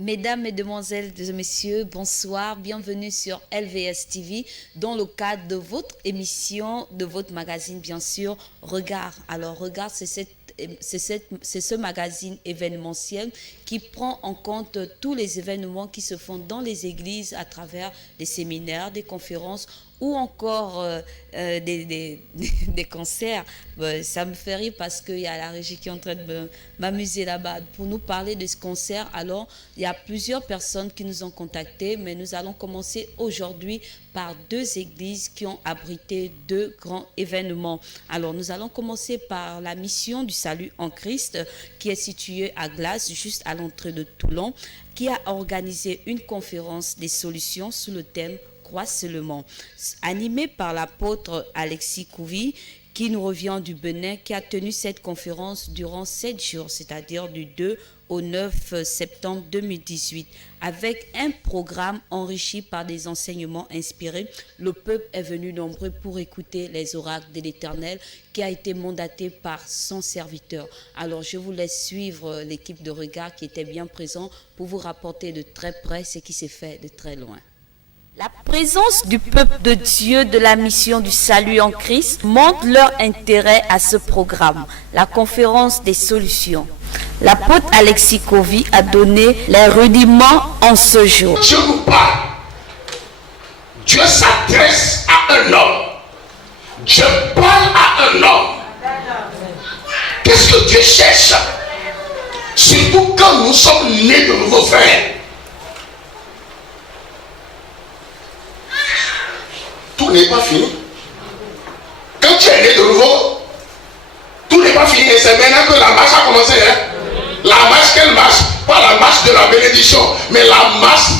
Mesdames, Mesdemoiselles et Messieurs, bonsoir, bienvenue sur LVS TV dans le cadre de votre émission, de votre magazine bien sûr, Regard. Alors Regard, c'est ce magazine événementiel qui prend en compte tous les événements qui se font dans les églises à travers des séminaires, des conférences ou encore des concerts. Ça me fait rire parce qu'il y a la régie qui est en train de m'amuser là-bas pour nous parler de ce concert. Alors, il y a plusieurs personnes qui nous ont contactés, mais nous allons commencer aujourd'hui par deux églises qui ont abrité deux grands événements. Alors, nous allons commencer par la mission du salut en Christ qui est située à Glace, juste à l'entrée de Toulon, qui a organisé une conférence des solutions sous le thème Crois seulement, animé par l'apôtre Alexis Couvi, qui nous revient du Bénin, qui a tenu cette conférence durant 7 jours, c'est-à-dire du 2 au 9 septembre 2018. Avec un programme enrichi par des enseignements inspirés, le peuple est venu nombreux pour écouter les oracles de l'Éternel qui a été mandaté par son serviteur. Alors je vous laisse suivre l'équipe de Regard qui était bien présent pour vous rapporter de très près ce qui s'est fait de très loin. La présence du peuple de Dieu de la mission du salut en Christ montre leur intérêt à ce programme, la conférence des solutions. L'apôtre Alexis Couvi a donné les rudiments en ce jour. Dieu nous parle. Dieu s'adresse à un homme. Dieu parle à un homme. Qu'est-ce que Dieu cherche? Surtout quand nous sommes nés de nouveau, frères. Tout n'est pas fini. Quand tu es né de nouveau, tout n'est pas fini. Et c'est maintenant que la marche a commencé. Hein? La marche, quelle marche? Pas la marche de la bénédiction, mais la marche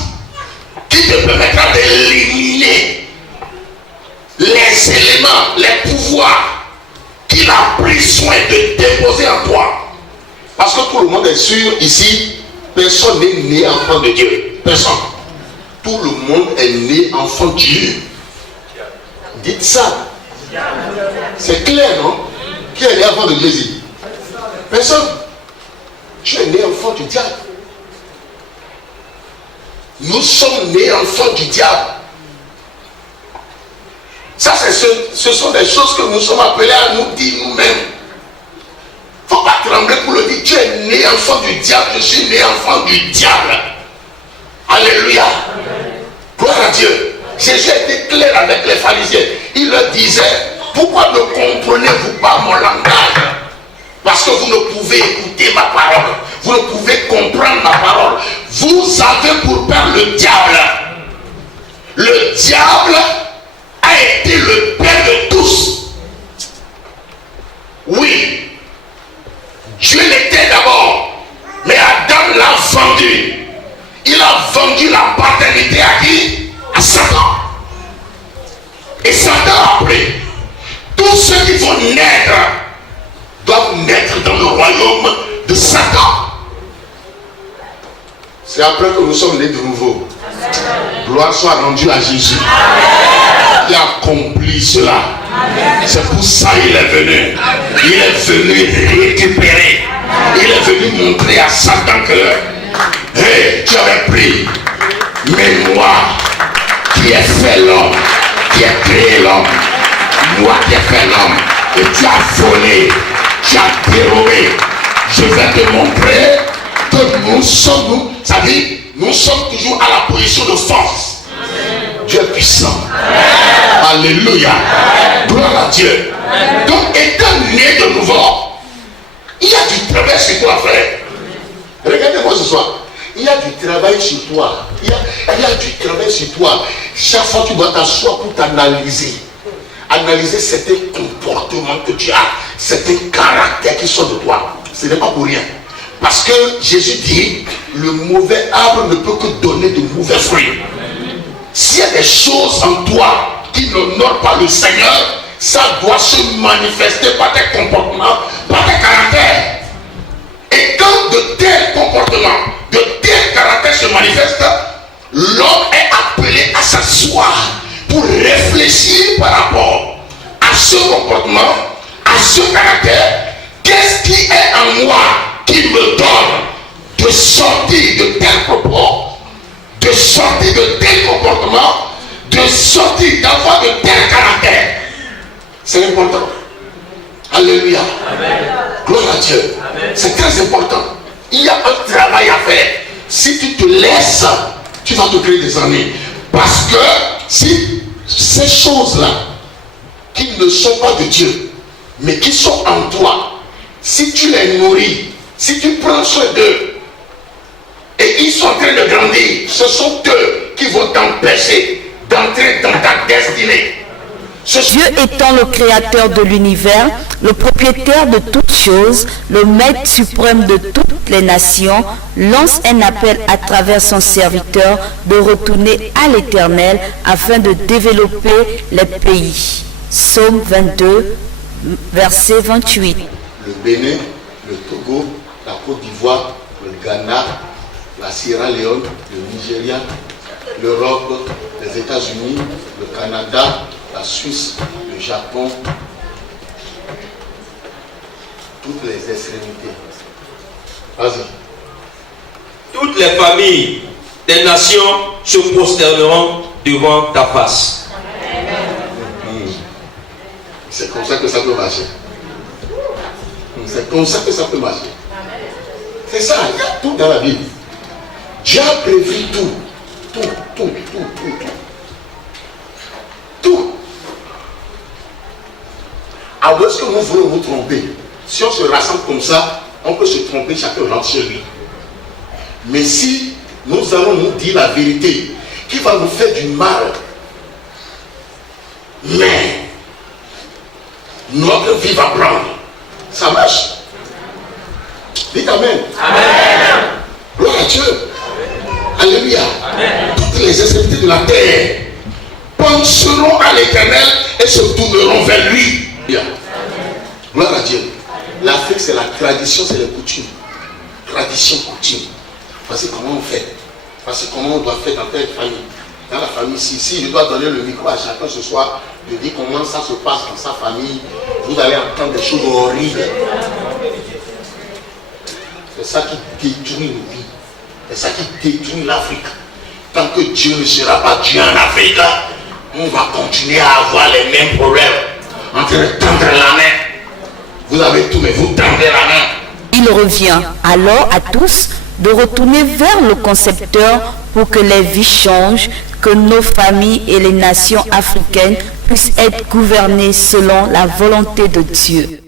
qui te permettra d'éliminer les éléments, les pouvoirs qu'il a pris soin de déposer en toi. Parce que tout le monde est sûr ici, personne n'est né enfant de Dieu. Personne. Tout le monde est né enfant de Dieu. Dites ça. C'est clair, non? Qui est né enfant de Jésus? Personne. Tu es né enfant du diable. Nous sommes nés enfants du diable. Ça, ce sont des choses que nous sommes appelés à nous dire nous-mêmes. Il ne faut pas trembler pour le dire. Tu es né enfant du diable. Je suis né enfant du diable. Alléluia. Gloire à Dieu. Jésus était clair avec les pharisiens. Il leur disait, pourquoi ne comprenez-vous pas mon langage? Parce que vous ne pouvez écouter ma parole. Vous ne pouvez comprendre ma parole. Vous avez pour père le diable. Le diable a été le père de tous. Oui. Dieu l'était d'abord. Mais Adam l'a vendu. Il a vendu la paternité à qui? À Satan. Et Satan a pris. Tous ceux qui vont naître doivent naître dans le royaume de Satan. C'est après que nous sommes nés de nouveau. Amen. Gloire soit rendue à Jésus. Amen. Il a accompli cela. Amen. C'est pour ça qu'il est venu. Amen. Il est venu récupérer. Amen. Il est venu montrer à Satan que hey, tu avais pris. Mais moi qui ai fait l'homme, qui ai créé l'homme, moi qui ai fait l'homme, et tu as volé, tu as dérobé. Je vais te montrer que nous sommes, nous sommes toujours à la position de force. Amen. Dieu est puissant. Amen. Alléluia. Amen. Gloire à Dieu. Amen. Donc, étant né de nouveau, il y a du travail sur toi, frère. Regardez-moi ce soir. Il y a du travail sur toi. Il y a du travail sur toi. Chaque fois tu dois t'asseoir pour t'analyser. Analyser certains comportements que tu as, certains caractères qui sont de toi. Ce n'est pas pour rien. Parce que Jésus dit, le mauvais arbre ne peut que donner de mauvais fruits. S'il y a des choses en toi qui n'honorent pas le Seigneur, ça doit se manifester par tes comportements, par tes caractères. Et quand de tels comportements, de tels caractères se manifestent, l'homme est appelé à s'asseoir pour réfléchir par rapport à ce comportement, à ce caractère. Qu'est-ce qui est en moi qui me donne de sortir, de tels propos, de sortir de tels comportements, de sortir, d'avoir de tels caractères. C'est important. Alléluia. Amen. Gloire à Dieu. Amen. C'est très important. Il y a un travail à faire. Si tu te laisses, tu vas te créer des ennuis. Parce que si ces choses-là, qui ne sont pas de Dieu, mais qui sont en toi, si tu les nourris, si tu prends soin d'eux, et ils sont en train de grandir, ce sont eux qui vont t'empêcher d'entrer dans ta destinée. Dieu étant le créateur de l'univers, le propriétaire de toutes choses, le maître suprême de toutes les nations, lance un appel à travers son serviteur de retourner à l'Éternel afin de développer les pays. Psaume 22, verset 28. Le Bénin, le Togo, la Côte d'Ivoire, le Ghana, la Sierra Leone, le Nigeria, l'Europe, les États-Unis, le Canada, la Suisse, le Japon, toutes les extrémités. Vas-y. Toutes les familles des nations se prosterneront devant ta face. C'est comme ça que ça peut marcher. C'est comme ça que ça peut marcher. C'est ça, il y a tout dans la Bible. Dieu a prévu tout. Tout. Alors, est-ce que nous voulons nous tromper? Si on se rassemble comme ça, on peut se tromper, chacun rentre chez lui. Mais si nous allons nous dire la vérité, qui va nous faire du mal, mais notre vie va prendre, ça marche. Dites Amen. Amen. Gloire à Dieu. Alléluia. Amen. Toutes les extrémités de la terre penseront à l'Éternel et se tourneront vers lui. Gloire à Dieu. L'Afrique, c'est la tradition, c'est les coutumes. Tradition, coutume. Voici comment on fait. Voici comment on doit faire dans telle famille. Dans la famille, si je dois donner le micro à chacun ce soir, de dire comment ça se passe dans sa famille, vous allez entendre des choses horribles. C'est ça qui détruit nos vies. C'est ça qui détruit l'Afrique. Tant que Dieu ne sera pas Dieu en Afrique, on va continuer à avoir les mêmes problèmes. En train de tendre la main. Vous avez tout, mais vous tendez la main. Il revient alors à tous de retourner vers le concepteur pour que les vies changent, que nos familles et les nations africaines puissent être gouvernées selon la volonté de Dieu.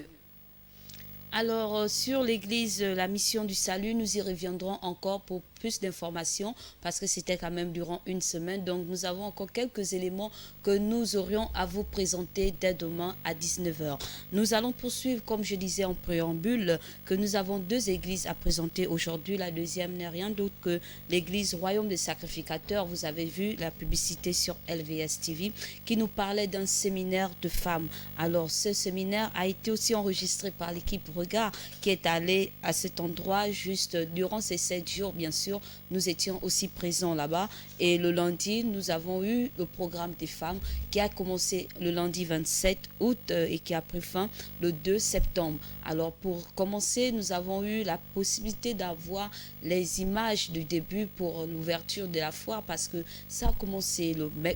Alors, sur l'église, la mission du salut, nous y reviendrons encore pour plus d'informations parce que c'était quand même durant une semaine. Donc, nous avons encore quelques éléments que nous aurions à vous présenter dès demain à 19h. Nous allons poursuivre, comme je disais en préambule, que nous avons deux églises à présenter aujourd'hui. La deuxième n'est rien d'autre que l'église Royaume des Sacrificateurs. Vous avez vu la publicité sur LVS TV qui nous parlait d'un séminaire de femmes. Alors, ce séminaire a été aussi enregistré par l'équipe Regard qui est allé à cet endroit juste durant ces 7 jours. Bien sûr, nous étions aussi présents là-bas et le lundi, nous avons eu le programme des femmes qui a commencé le lundi 27 août et qui a pris fin le 2 septembre. Alors, pour commencer, nous avons eu la possibilité d'avoir les images du début pour l'ouverture de la foire parce que ça a commencé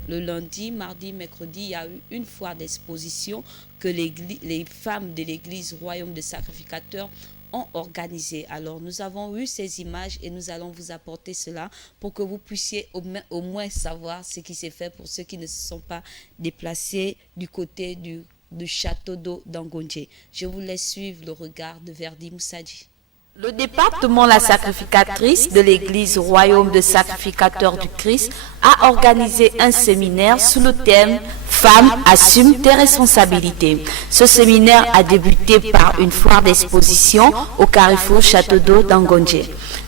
le lundi, mardi, mercredi, il y a eu une foire d'exposition que les femmes de l'église Royaume des Sacrificateurs ont organisé. Alors, nous avons eu ces images et nous allons vous apporter cela pour que vous puissiez au moins savoir ce qui s'est fait pour ceux qui ne se sont pas déplacés du côté du château d'eau d'Angondje. Je vous laisse suivre le regard de Verdi Moussadji. Le département La Sacrificatrice de l'église Royaume de Sacrificateurs du Christ a organisé un séminaire sous le thème « Femmes, assume tes responsabilités ». Ce séminaire a débuté par une foire d'exposition au carrefour Château d'eau d'Angondje.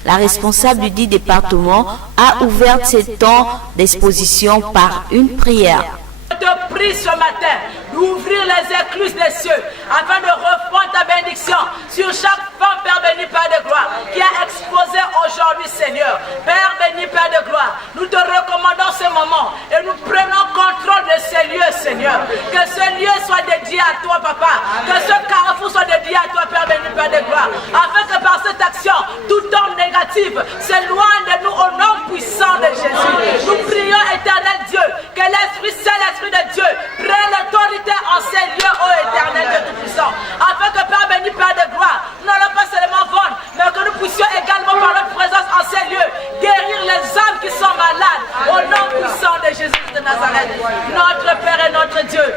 La responsable du dit département a ouvert ce temps d'exposition par une prière. Je te prie ce matin d'ouvrir les écluses des cieux afin de répandre ta bénédiction sur chaque femme, Père béni, Père de gloire, qui a exposé aujourd'hui, Seigneur. Père béni, Père de gloire, nous te recommandons ce moment et nous prenons contrôle de ces lieux, Seigneur. Que ce lieu soit dédié à toi, Papa. Que ce carrefour soit dédié à toi, Père béni, Père de gloire. Afin que par cette action, tout homme négatif s'éloigne de nous au nom puissant de Jésus. Nous prions, éternel Dieu, que l'Esprit Saint, l'Esprit de Dieu, prenne l'autorité en ces lieux, ô éternel Dieu Tout-Puissant, afin que Père béni, Père de gloire, nous n'allons pas seulement vendre, mais que nous puissions également par notre présence en ces lieux, guérir les âmes qui sont malades, au nom puissant de Jésus de Nazareth. Notre Père et notre Dieu,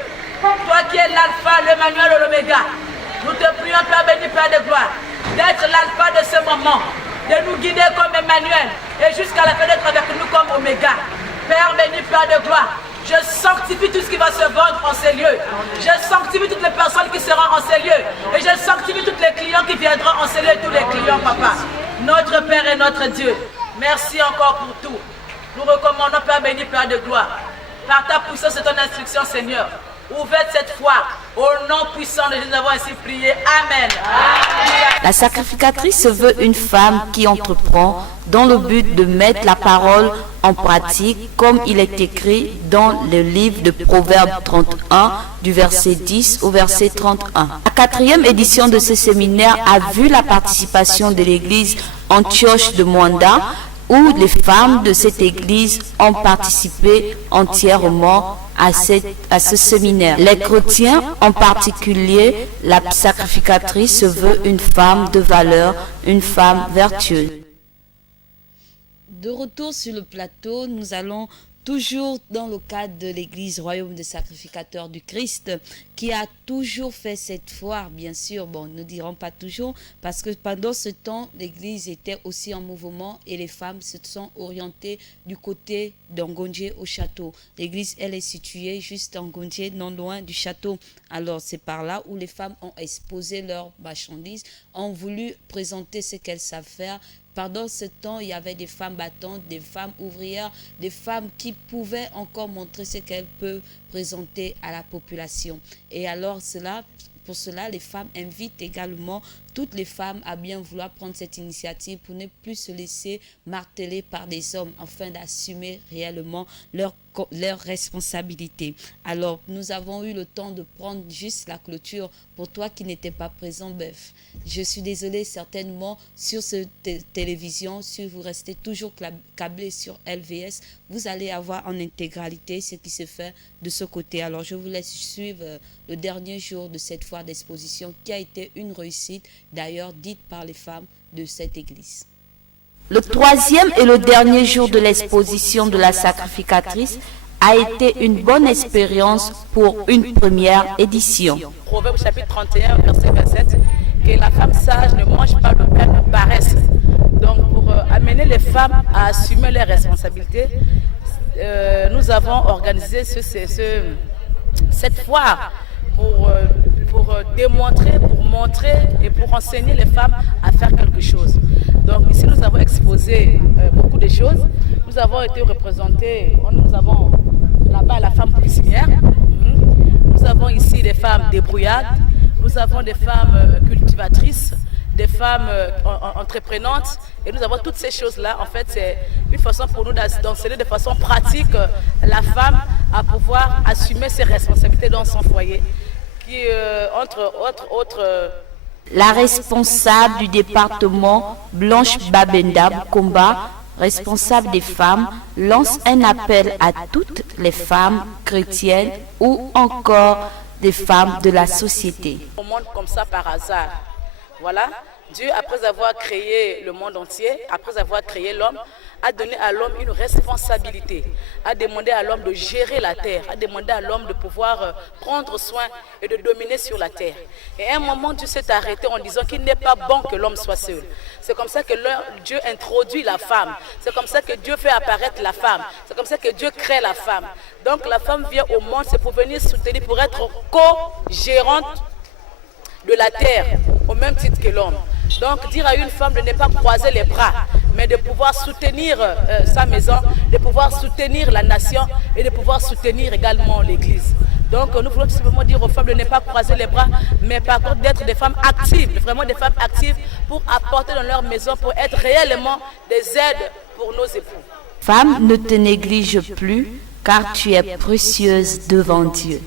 toi qui es l'alpha, l'Emmanuel et l'Oméga, nous te prions, Père béni, Père de gloire, d'être l'alpha de ce moment, de nous guider comme Emmanuel et jusqu'à la fin d'être avec nous comme Oméga. Père béni, Père de gloire, je sanctifie tout ce qui va se vendre en ces lieux. Je sanctifie toutes les personnes qui seront en ces lieux. Et je sanctifie tous les clients qui viendront en ces lieux, tous les clients, Papa. Notre Père et notre Dieu, merci encore pour tout. Nous recommandons, Père béni, Père de gloire, par ta puissance et ton instruction, Seigneur, ouverte cette fois, au nom puissant de Jésus, nous avons ainsi prié. Amen. La sacrificatrice se veut une femme qui entreprend dans le but de mettre la parole en pratique, comme il est écrit dans le livre de Proverbes 31, du verset 10 au verset 31. La 4e édition de ce séminaire a vu la participation de l'église Antioche de Mwanda, où les femmes de cette église ont participé entièrement à ce séminaire. Les chrétiens, en particulier la sacrificatrice, se veut une femme de valeur, une femme vertueuse. De retour sur le plateau, nous allons toujours dans le cadre de l'église Royaume des Sacrificateurs du Christ, qui a toujours fait cette foire, bien sûr. Bon, nous ne dirons pas toujours, parce que pendant ce temps, l'église était aussi en mouvement et les femmes se sont orientées du côté d'Angondje au château. L'église, elle est située juste en Ngondje, non loin du château. Alors, c'est par là où les femmes ont exposé leurs marchandises, ont voulu présenter ce qu'elles savent faire. Pendant ce temps, il y avait des femmes battantes, des femmes ouvrières, des femmes qui pouvaient encore montrer ce qu'elles peuvent présenter à la population. Et alors, pour cela, les femmes invitent également toutes les femmes à bien vouloir prendre cette initiative pour ne plus se laisser marteler par des hommes afin d'assumer réellement leur responsabilité. Alors, nous avons eu le temps de prendre juste la clôture. Pour toi qui n'étais pas présent, Bœuf, je suis désolée, certainement sur cette télévision, si vous restez toujours câblé sur LVS, vous allez avoir en intégralité ce qui se fait de ce côté. Alors, je vous laisse suivre le dernier jour de cette foire d'exposition qui a été une réussite, d'ailleurs dite par les femmes de cette église. Le 3e et le dernier jour de l'exposition de la sacrificatrice a été une bonne expérience pour une première édition. Proverbe chapitre 31, verset 27, que la femme sage ne mange pas le pain de paresse. Donc pour amener les femmes à assumer leurs responsabilités, nous avons organisé cette foire pour démontrer, pour montrer et pour enseigner les femmes à faire quelque chose. Donc ici nous avons exposé beaucoup de choses. Nous avons été représentés, nous avons là-bas la femme cuisinière, nous avons ici des femmes débrouillardes, nous avons des femmes cultivatrices, des femmes entreprenantes, et nous avons toutes ces choses-là. En fait, c'est une façon pour nous d'enseigner de façon pratique la femme à pouvoir assumer ses responsabilités dans son foyer, qui, entre autres... La responsable du département, Blanche Babenda Komba, responsable des femmes, lance un appel à toutes les femmes chrétiennes ou encore des femmes de la société. On monte comme ça par hasard. Voilà, Dieu, après avoir créé le monde entier, après avoir créé l'homme, a donné à l'homme une responsabilité, a demandé à l'homme de gérer la terre, a demandé à l'homme de pouvoir prendre soin et de dominer sur la terre. Et à un moment, Dieu s'est arrêté en disant qu'il n'est pas bon que l'homme soit seul. C'est comme ça que Dieu introduit la femme. C'est comme ça que Dieu fait apparaître la femme. C'est comme ça que Dieu crée la femme. Donc la femme vient au monde, c'est pour venir soutenir, pour être co-gérante de la terre, au même titre que l'homme. Donc dire à une femme de ne pas croiser les bras, mais de pouvoir soutenir sa maison, de pouvoir soutenir la nation et de pouvoir soutenir également l'église. Donc nous voulons simplement dire aux femmes de ne pas croiser les bras, mais par contre d'être des femmes actives, vraiment des femmes actives pour apporter dans leur maison, pour être réellement des aides pour nos époux. Femme, ne te néglige plus, car tu es précieuse devant Dieu.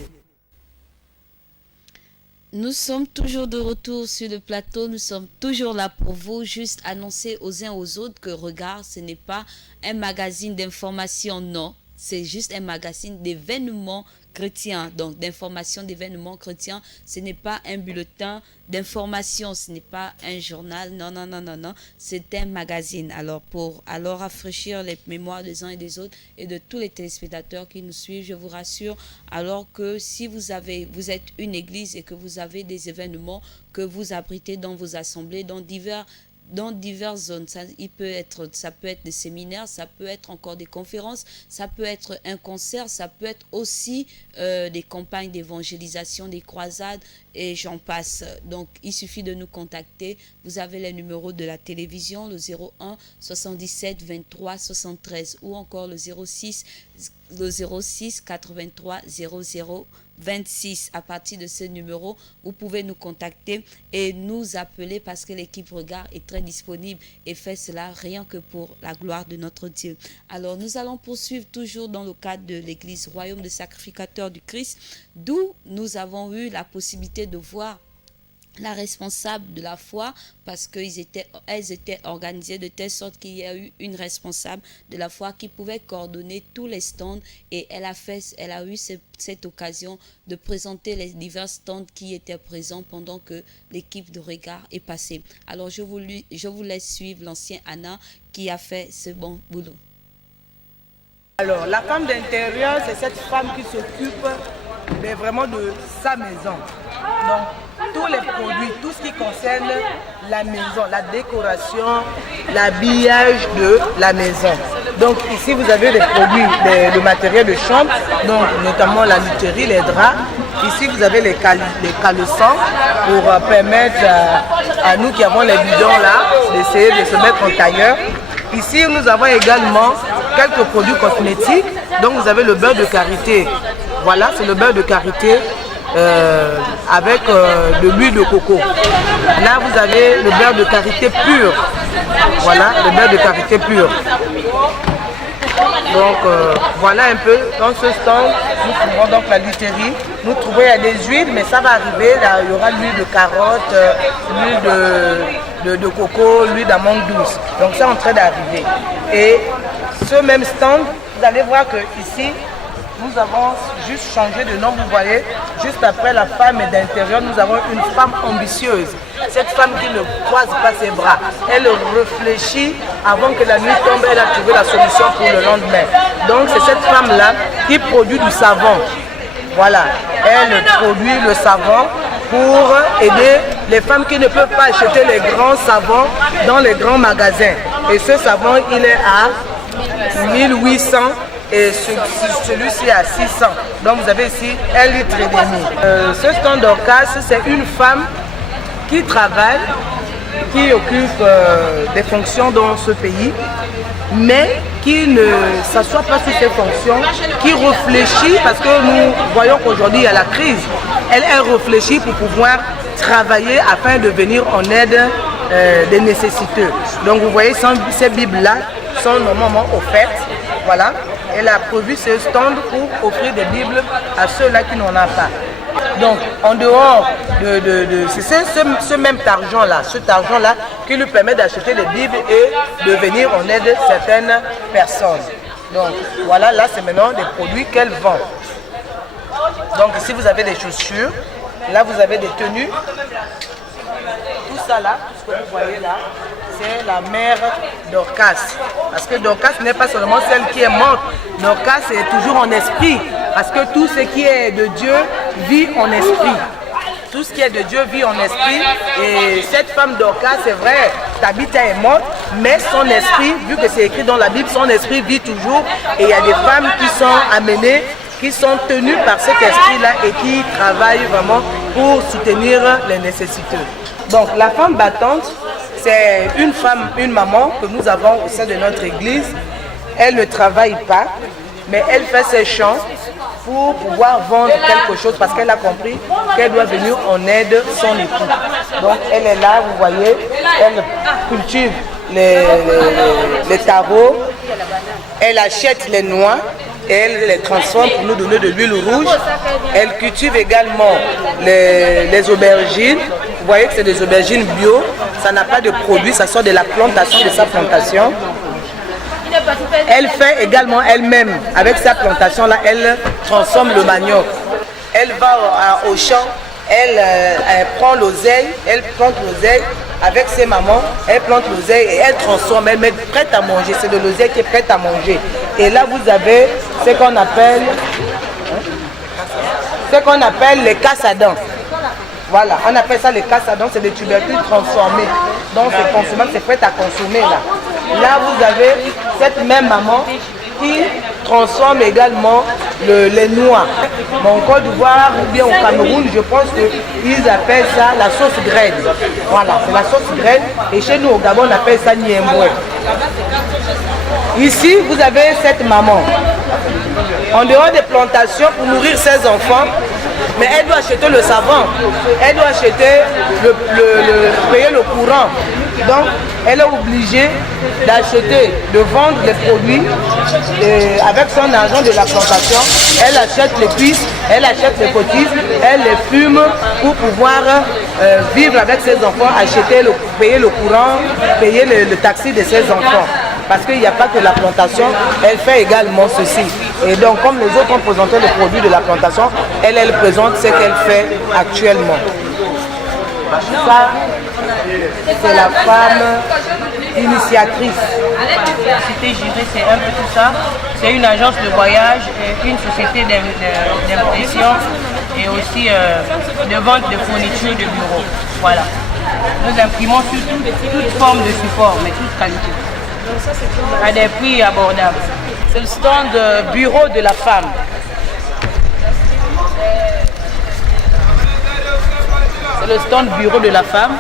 Nous sommes toujours de retour sur le plateau, nous sommes toujours là pour vous, juste annoncer aux uns aux autres que Regard, ce n'est pas un magazine d'information, non, c'est juste un magazine d'événements chrétiens, donc d'information d'événements chrétiens, ce n'est pas un bulletin d'information, ce n'est pas un journal, non, c'est un magazine. Alors pour rafraîchir les mémoires des uns et des autres et de tous les téléspectateurs qui nous suivent, je vous rassure, alors que si vous êtes une église et que vous avez des événements que vous abritez dans vos assemblées, dans diverses zones, ça peut être des séminaires, ça peut être encore des conférences, ça peut être un concert, ça peut être aussi des campagnes d'évangélisation, des croisades et j'en passe. Donc il suffit de nous contacter. Vous avez les numéros de la télévision, le 01 77 23 73 ou encore le 06 83 00 26. À partir de ce numéro, vous pouvez nous contacter et nous appeler parce que l'équipe Regard est très disponible et fait cela rien que pour la gloire de notre Dieu. Alors nous allons poursuivre toujours dans le cadre de l'église Royaume de Sacrificateurs du Christ, d'où nous avons eu la possibilité de voir la responsable de la foi, parce qu'elles étaient organisées de telle sorte qu'il y a eu une responsable de la foi qui pouvait coordonner tous les stands et elle a eu cette occasion de présenter les divers stands qui étaient présents pendant que l'équipe de Regard est passée. Alors je vous laisse suivre l'ancien Anna qui a fait ce bon boulot. Alors la femme d'intérieur, c'est cette femme qui s'occupe vraiment de sa maison. Donc tous les produits, tout ce qui concerne la maison, la décoration, l'habillage de la maison. Donc ici vous avez les produits, le matériel de chambre, donc notamment la literie, les draps. Ici vous avez les caleçons pour permettre à nous qui avons les bidons là d'essayer de se mettre en tailleur. Ici nous avons également quelques produits cosmétiques. Donc vous avez le beurre de karité. Voilà, c'est le beurre de karité. Avec de l'huile de coco. Là vous avez le beurre de karité pur. Voilà, le beurre de karité pur. Donc voilà un peu dans ce stand, nous trouvons donc la literie. Nous trouvons il y a des huiles, mais ça va arriver. Là, il y aura l'huile de carotte, l'huile de coco, l'huile d'amande douce. Donc c'est en train d'arriver. Et ce même stand, vous allez voir que ici nous avons juste changé de nom, vous voyez. Juste après la femme d'intérieur, nous avons une femme ambitieuse. Cette femme qui ne croise pas ses bras. Elle réfléchit avant que la nuit tombe, elle a trouvé la solution pour le lendemain. Donc c'est cette femme-là qui produit du savon. Voilà, elle produit le savon pour aider les femmes qui ne peuvent pas acheter les grands savons dans les grands magasins. Et ce savon, il est à 1800. Et celui-ci à 600. Donc vous avez ici 1,5 litre. Ce stand Dorcas, c'est une femme qui travaille, qui occupe des fonctions dans ce pays, mais qui ne s'assoit pas sur ses fonctions, qui réfléchit, parce que nous voyons qu'aujourd'hui il y a la crise. Elle réfléchit pour pouvoir travailler afin de venir en aide des nécessiteux. Donc vous voyez, ces bibles-là sont normalement offertes. Voilà. Elle a prévu ce stand pour offrir des Bibles à ceux-là qui n'en ont pas. Donc, en dehors c'est ce même argent-là, cet argent-là qui lui permet d'acheter des Bibles et de venir en aide de certaines personnes. Donc, voilà, là, c'est maintenant des produits qu'elle vend. Donc, ici, vous avez des chaussures. Là, vous avez des tenues. Tout ça, là, tout ce que vous voyez là, c'est la mère Dorcas. Parce que Dorcas n'est pas seulement celle qui est morte. Dorcas est toujours en esprit. Parce que tout ce qui est de Dieu vit en esprit. Tout ce qui est de Dieu vit en esprit. Et cette femme Dorcas, c'est vrai, Tabitha est morte, mais son esprit, vu que c'est écrit dans la Bible, son esprit vit toujours. Et il y a des femmes qui sont amenées, qui sont tenues par cet esprit-là et qui travaillent vraiment pour soutenir les nécessiteux. Donc la femme battante, c'est une femme, une maman que nous avons au sein de notre église. Elle ne travaille pas, mais elle fait ses chants pour pouvoir vendre quelque chose parce qu'elle a compris qu'elle doit venir en aide son époux. Donc elle est là, vous voyez, elle cultive les tarots, elle achète les noix et elle les transforme pour nous donner de l'huile rouge. Elle cultive également les aubergines. Vous voyez que c'est des aubergines bio, ça n'a pas de produit, ça sort de la plantation, de sa plantation. Elle fait également elle-même, avec sa plantation-là, elle transforme le manioc. Elle va au champ, elle prend l'oseille, elle plante l'oseille avec ses mamans, elle plante l'oseille et elle transforme, elle met prête à manger. C'est de l'oseille qui est prête à manger. Et là, vous avez ce qu'on appelle les casses à dents. Voilà, on appelle ça les casses à dents, c'est des tubercules transformés. Donc c'est consommable, c'est prêt à consommer là. Là, vous avez cette même maman qui transforme également les noix. Mais en Côte d'Ivoire ou bien au Cameroun, je pense qu'ils appellent ça la sauce graine. Voilà, c'est la sauce graine. Et chez nous au Gabon, on appelle ça niemboué. Ici, vous avez cette maman. En dehors des plantations pour nourrir ses enfants, mais elle doit acheter le savon, elle doit acheter payer le courant. Donc, elle est obligée d'acheter, de vendre les produits avec son argent de la plantation. Elle achète les cuisses, elle achète les cotises, elle les fume pour pouvoir vivre avec ses enfants, payer le courant, payer le taxi de ses enfants. Parce qu'il n'y a pas que la plantation, elle fait également ceci. Et donc, comme les autres ont présenté les produits de la plantation, elle présente ce qu'elle fait actuellement. Ça, c'est la femme initiatrice. Cité Jurée, c'est un peu tout ça. C'est une agence de voyage, une société d'impression et aussi de vente de fournitures de bureau. Voilà. Nous imprimons sur toute forme de support, mais toute qualité. À des prix abordables. C'est le stand bureau de la femme. C'est le stand bureau de la femme.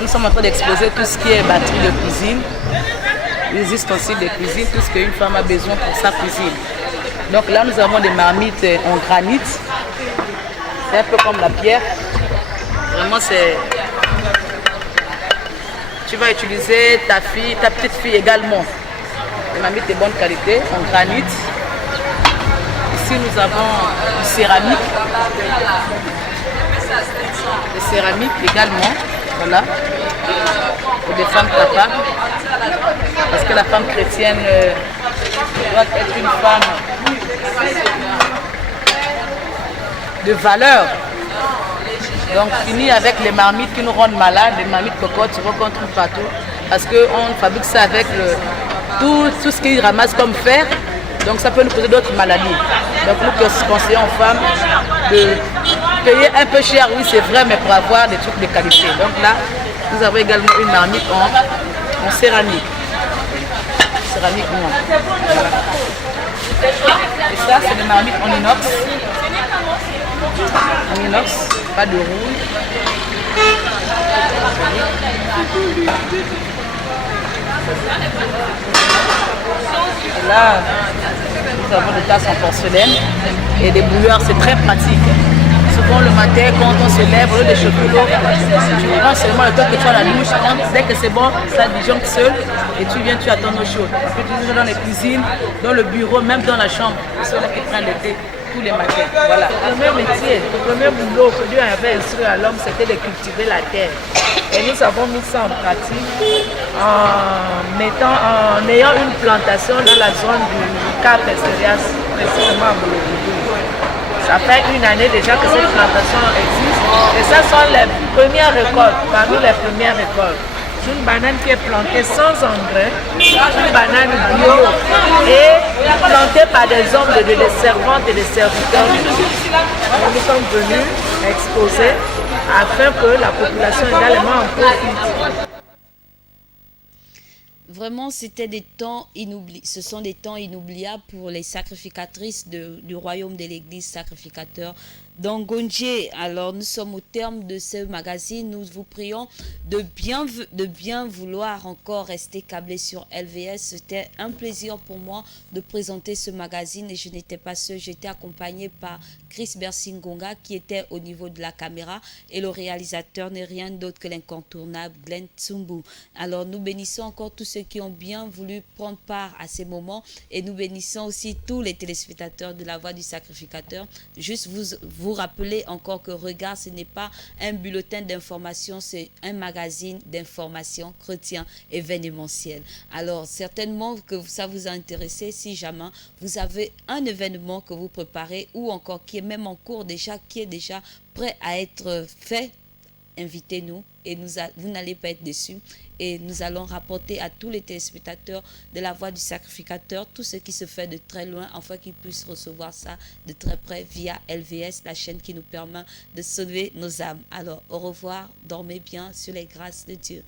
Nous sommes en train d'exposer tout ce qui est batterie de cuisine. Il existe aussi des cuisines, tout ce qu'une femme a besoin pour sa cuisine. Donc là, nous avons des marmites en granit. C'est un peu comme la pierre. Vraiment, c'est... Tu vas utiliser ta petite fille également. Des marmites de bonne qualité, en granit. Ici, nous avons du céramique. Des céramiques également. Voilà. Pour des femmes capables. Parce que la femme chrétienne doit être une femme de valeur. Donc fini avec les marmites qui nous rendent malades, les marmites cocottes, tu vois qu'on trouve partout. Parce qu'on fabrique ça avec tout ce qu'ils ramassent comme fer. Donc ça peut nous causer d'autres maladies. Donc nous conseillons aux femmes de payer un peu cher, oui c'est vrai, mais pour avoir des trucs de qualité. Donc là, nous avons également une marmite en céramique. Céramique noire. Voilà. Et ça, c'est des marmites en inox. En inox, pas de rouille. Et là, nous avons des tasses en porcelaine et des bouilloires, c'est très pratique. Souvent le matin, quand on se lève, au lieu de chauffer l'eau, tu prends seulement le temps que tu as la douche, dès que c'est bon, ça disjoncte seul et tu viens, tu attends l'eau chaude. Tu peux utiliser dans les cuisines, dans le bureau, même dans la chambre. C'est ceux-là qui prennent le thé tous les matins. Voilà. Le premier métier, le premier boulot que Dieu avait instruit à l'homme, c'était de cultiver la terre. Et nous avons mis ça en pratique en ayant une plantation dans la zone du Cap Estérias, précisément à Bologoudou. Ça fait une année déjà que cette plantation existe et ça sont les premières récoltes, parmi les premières récoltes. C'est une banane qui est plantée sans engrais, une banane bio et plantée par des hommes, des servantes et des serviteurs. Nous sommes venus exposer afin que la population également en profite. Vraiment, c'était des temps inoubliables. Ce sont des temps inoubliables pour les sacrificatrices du royaume de l'église sacrificateur d'Angondje. Alors, nous sommes au terme de ce magazine. Nous vous prions de bien vouloir encore rester câblés sur LVS. C'était un plaisir pour moi de présenter ce magazine et je n'étais pas seule. J'étais accompagnée par Chris Bersingonga qui était au niveau de la caméra et le réalisateur n'est rien d'autre que l'incontournable Glenn Tsumbu. Alors, nous bénissons encore tous ceux ceux qui ont bien voulu prendre part à ces moments. Et nous bénissons aussi tous les téléspectateurs de la Voix du Sacrificateur. Juste vous rappeler encore que Regard, ce n'est pas un bulletin d'information, c'est un magazine d'information chrétien événementiel. Alors, certainement que ça vous a intéressé si jamais vous avez un événement que vous préparez ou encore qui est même en cours déjà, qui est déjà prêt à être fait. Invitez-nous et vous n'allez pas être déçus. Et nous allons rapporter à tous les téléspectateurs de la Voix du Sacrificateur tout ce qui se fait de très loin, afin qu'ils puissent recevoir ça de très près via LVS, la chaîne qui nous permet de sauver nos âmes. Alors, au revoir, dormez bien sur les grâces de Dieu.